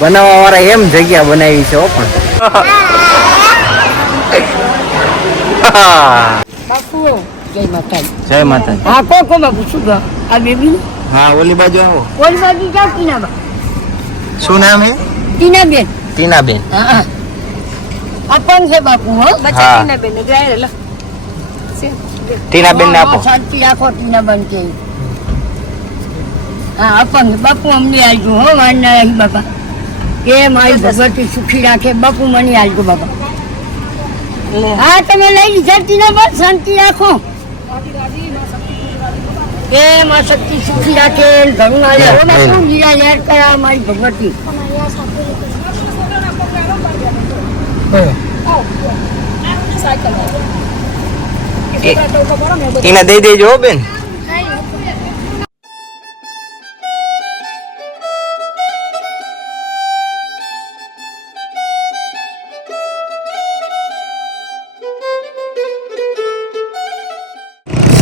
બનાવવા વાળા એમ જગ્યા બનાવી છે પણ બાપુ જય માતા. જય માતા. હા કોકો બાપુ શું કહો આ બેબી હા ઓલી બાજુ આવો. ઓલી બાજુ જાવ ટીનાબા. શું નામ હે? ટીનાબેન. ટીનાબેન. હા આપણ છે બાપુ. હો બચ્ચા ટીનાબેન ને જાય લે ટીનાબેન ને આપો. શાંતિ રાખો ટીનાબેન કે હા આપણ બાપુ અમને આલજો હો વારના રહી બાપા કે મારી ભગવતી સુખી રાખે બાપુ મને આલજો બાપા. હા તમે લઈ લીધા ટીનાબેન શાંતિ રાખો કે માં શક્તિ સુખી રાખે ઘણું આલે હો બાપુ લીલા યાદ કરા મારી ભગવતી. એને દઈ દેજો હો બેન.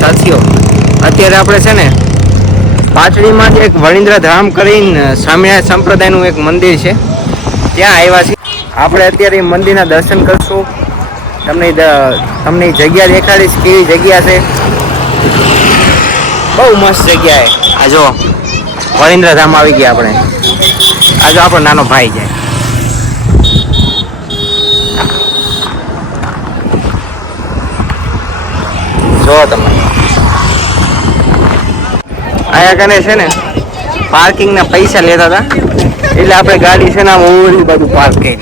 સાથીઓ અત્યારે આપણે છે ને પાટડીમાં જ એક વણિન્દ્ર ધામ કરીને સ્વામિનારાયણ સંપ્રદાયનું એક મંદિર છે ત્યાં આવ્યા છીએ. આપણે અત્યારે એ મંદિરના દર્શન કરશું. તમને જગ્યા દેખાડીશ કેવી જગ્યા છે. બહુ મસ્ત જગ્યા છે. આ જો વણિન્દ્ર ધામ આવી ગયા આપણે. આ જો આપણો નાનો ભાઈ જાય. જો તમે આયા કને છે ને પાર્કિંગ ના પૈસા લેતા હતા એટલે આપણે ગાડી છે ને આમ ઓલી બધું પાર્ક કરી.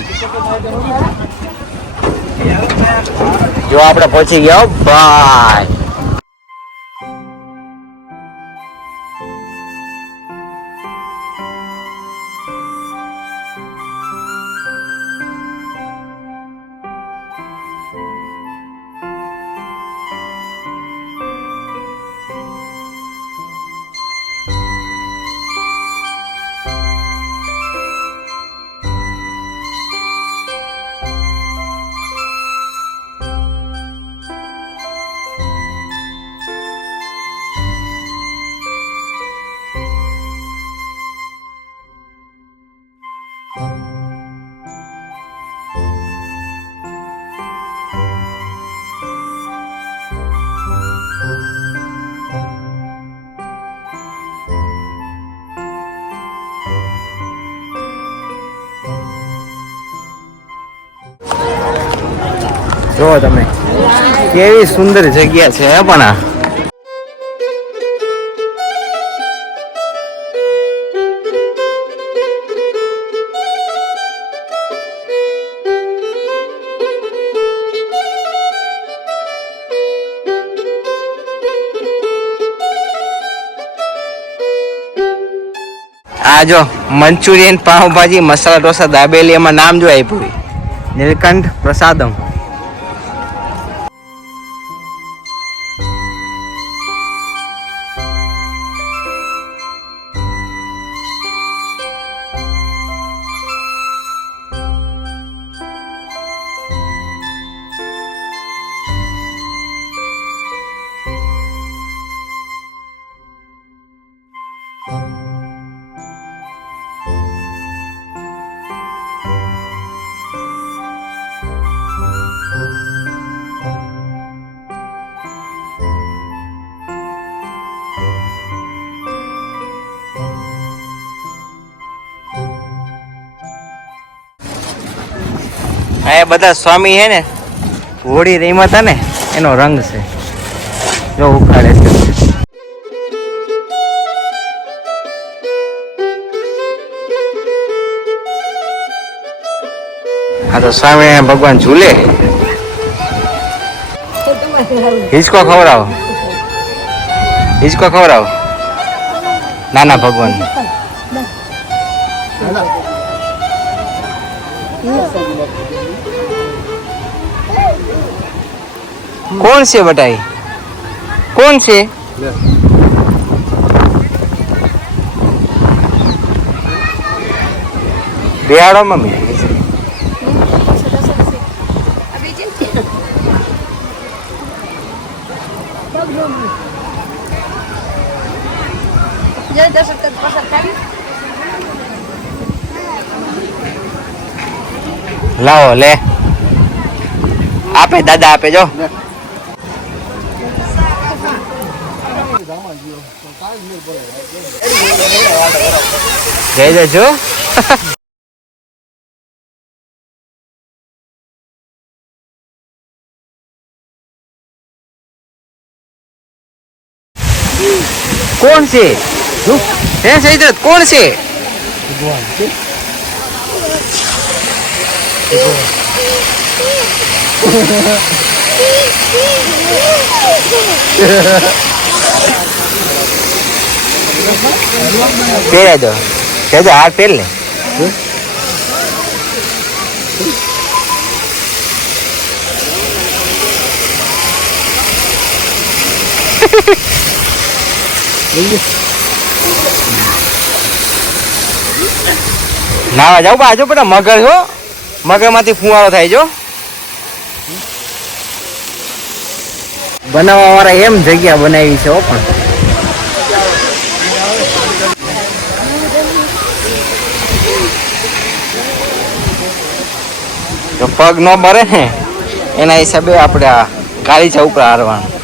જો આપણે પહોંચી ગયા ભાઈ. જો તમે કેવી સુંદર જગ્યા છે પણ આ જો મંચુરિયન પાવભાજી મસાલા ઢોસા દાબેલી એમાં નામ જો આપ્યું નીલકંઠ પ્રસાદમ. આ બધા સ્વામી હે ને હોળી રહીમાં હતા ને એનો રંગ છે. જો ઉખાડે છે. આ તો સ્વામી ભગવાન ઝૂલે. હિંચકો ખવડાવો. હિંચકો ખવડાવો નાના ભગવાન. कौन से बताई कौन से बिहाड़ो मम्मी જય દર્શન કરી પસંદ કરી લાવો લે આપે દાદા આપે જો જઈ જજો કોણ છે હે સૈદત કોણ છે પહેરાય દો કહેજો હાર પહેર લે નાવા જાવ બાજુ પેલા મગર છો મગર માંથી ફુવારો થાય જો બનાવવા વાળા એમ જગ્યા બનાવી છે પણ જો પગ ન ભરે ને એના હિસાબે આપણે આ ગાલીચા ઉપર હારવાનું